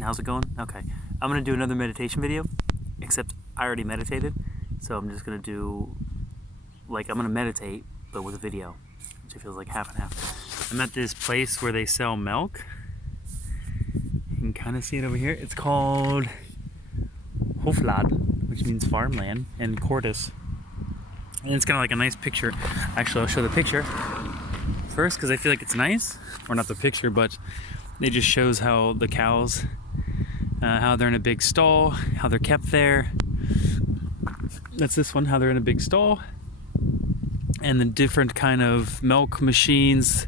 How's it going? Okay. I'm going to do another meditation video, except I already meditated, so I'm just going to do, like, I'm going to meditate, but with a video, which feels like half and half. I'm at this place where they sell milk. You can kind of see it over here. It's called Hofladen, which means farmland, and Cordis. And it's kind of like a nice picture. Actually, I'll show the picture first because I feel like it's nice. Or not the picture, but it just shows how the cows, how they're in a big stall, how they're kept there. That's this one, how they're in a big stall. And the different kind of milk machines.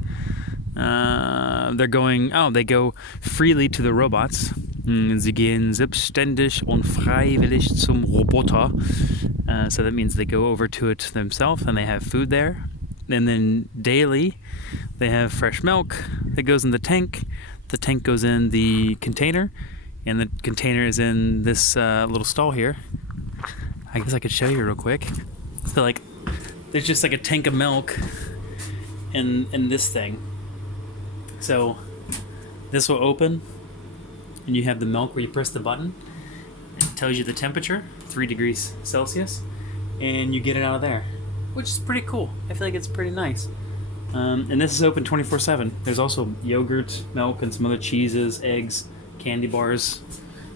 They go freely to the robots. Sie gehen selbstständig und freiwillig zum Roboter. So that means they go over to it themselves and they have food there. And then daily, they have fresh milk that goes in the tank. The tank goes in the container, and the container is in this little stall here. I guess I could show you real quick. So like, there's just like a tank of milk in this thing. So this will open, and you have the milk where you press the button. It tells you the temperature, 3 degrees Celsius, and you get it out of there, which is pretty cool. I feel like it's pretty nice. And this is open 24/7. There's also yogurt, milk, and some other cheeses, eggs, candy bars.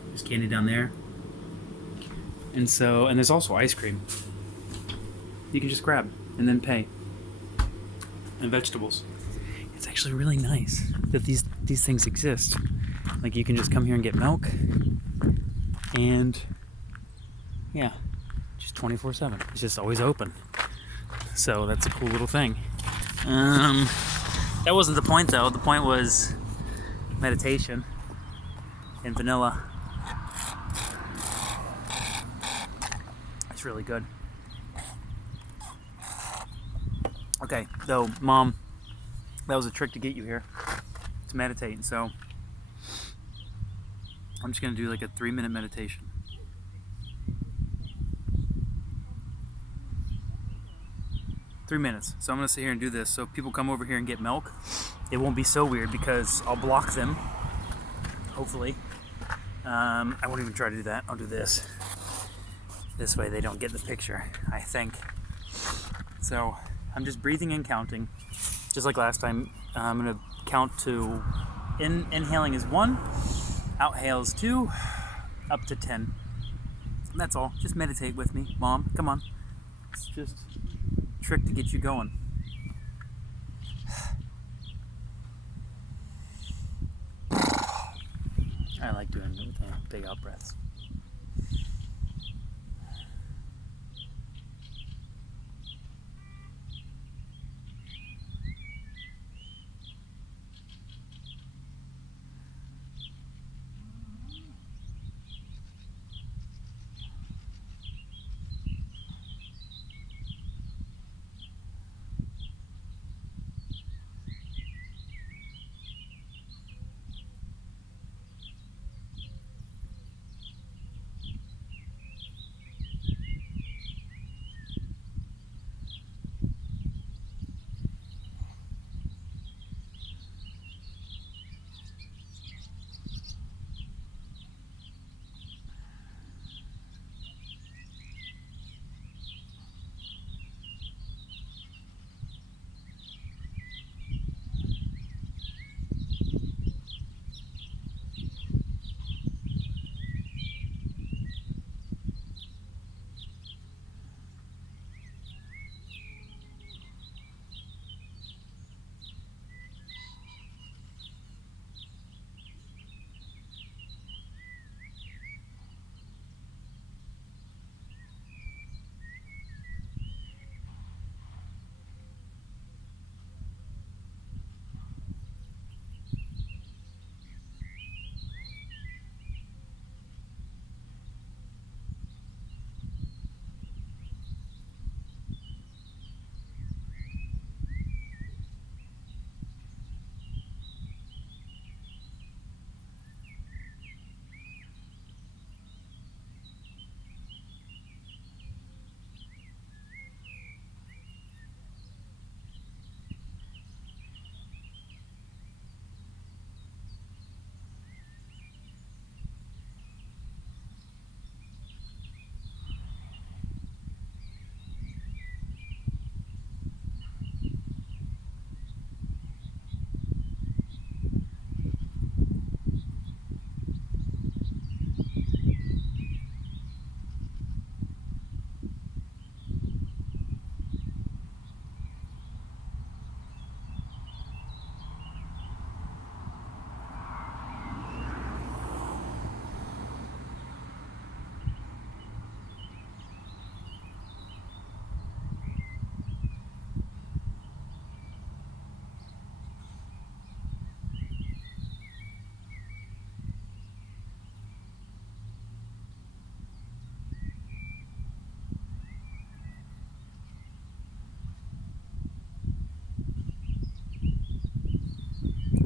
There's candy down there. And there's also ice cream. You can just grab and then pay. And vegetables. It's actually really nice that these things exist. Like, you can just come here and get milk. And yeah, just 24/7. It's just always open. So that's a cool little thing. That wasn't the point though. The point was meditation and vanilla. It's really good. Okay, so Mom, that was a trick to get you here to meditate. So I'm just gonna do like a 3-minute meditation. Three minutes. So I'm gonna sit here and do this. So if people come over here and get milk, it won't be so weird because I'll block them. Hopefully. I won't even try to do that. I'll do this. This way they don't get the picture, I think. So I'm just breathing and counting. Just like last time, I'm gonna count to, inhaling is 1, outhale is 2, up to 10. That's all. Just meditate with me. Mom, come on. It's just trick to get you going. I like doing it with big out breaths.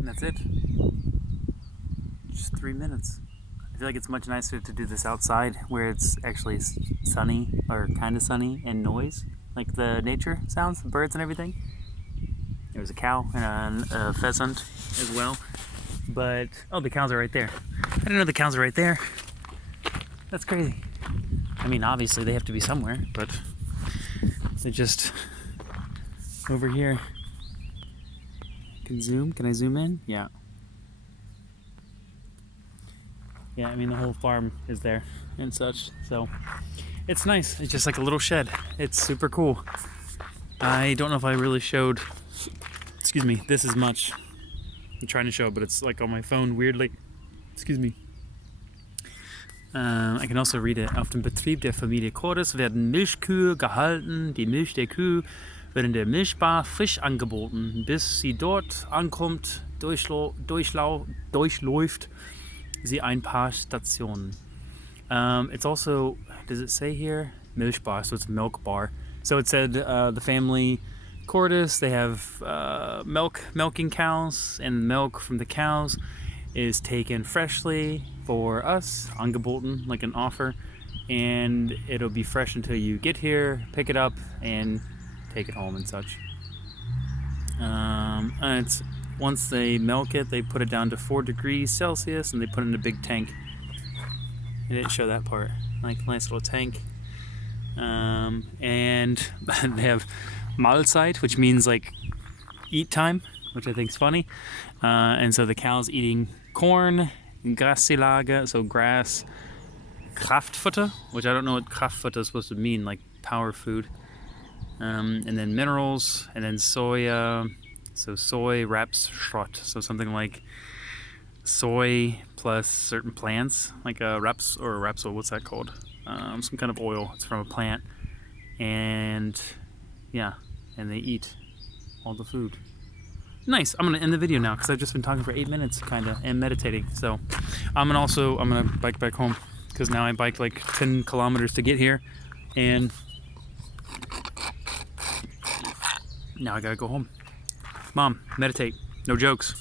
that's it. Just 3 minutes. I feel like it's much nicer to do this outside where it's actually sunny or kind of sunny and noise, like the nature sounds, the birds and everything. There's a cow and a pheasant as well. But, oh, the cows are right there. I didn't know the cows are right there. That's crazy. I mean, obviously they have to be somewhere, but they're just over here. Can I zoom in? Yeah. Yeah, I mean, the whole farm is there and such, so it's nice. It's just like a little shed. It's super cool. I don't know if I really showed, excuse me, this as much. I'm trying to show, but it's like on my phone weirdly. Excuse me. I can also read it. Auf dem Betrieb der Familie Cordes werden Milchkühe gehalten. Die Milch der Kühe wird in der Milchbar frisch angeboten, bis sie dort ankommt, durchläuft sie ein paar Stationen. It's also, does it say here? Milchbar, so it's milk bar. So it said the family Cordes, they have milking cows, and milk from the cows is taken freshly for us, angeboten, like an offer, and it'll be fresh until you get here, pick it up, and take it home and such. And it's once they milk it, they put it down to 4 degrees Celsius, and they put it in a big tank. I didn't show that part. Like, nice little tank. And they have Mahlzeit, which means like eat time, which I think is funny. And so the cow's eating corn, Grassilage, so grass, Kraftfutter, which I don't know what Kraftfutter is supposed to mean, like power food. And then minerals, and then soya, so soy Rapsschrott, so something like soy plus certain plants, like a rapsol, what's that called? Some kind of oil. It's from a plant, and yeah, and they eat all the food. Nice. I'm gonna end the video now because I've just been talking for 8 minutes, kinda, and meditating. So I'm gonna bike back home because now I biked like 10 kilometers to get here, and now I gotta go home. Mom, meditate. No jokes.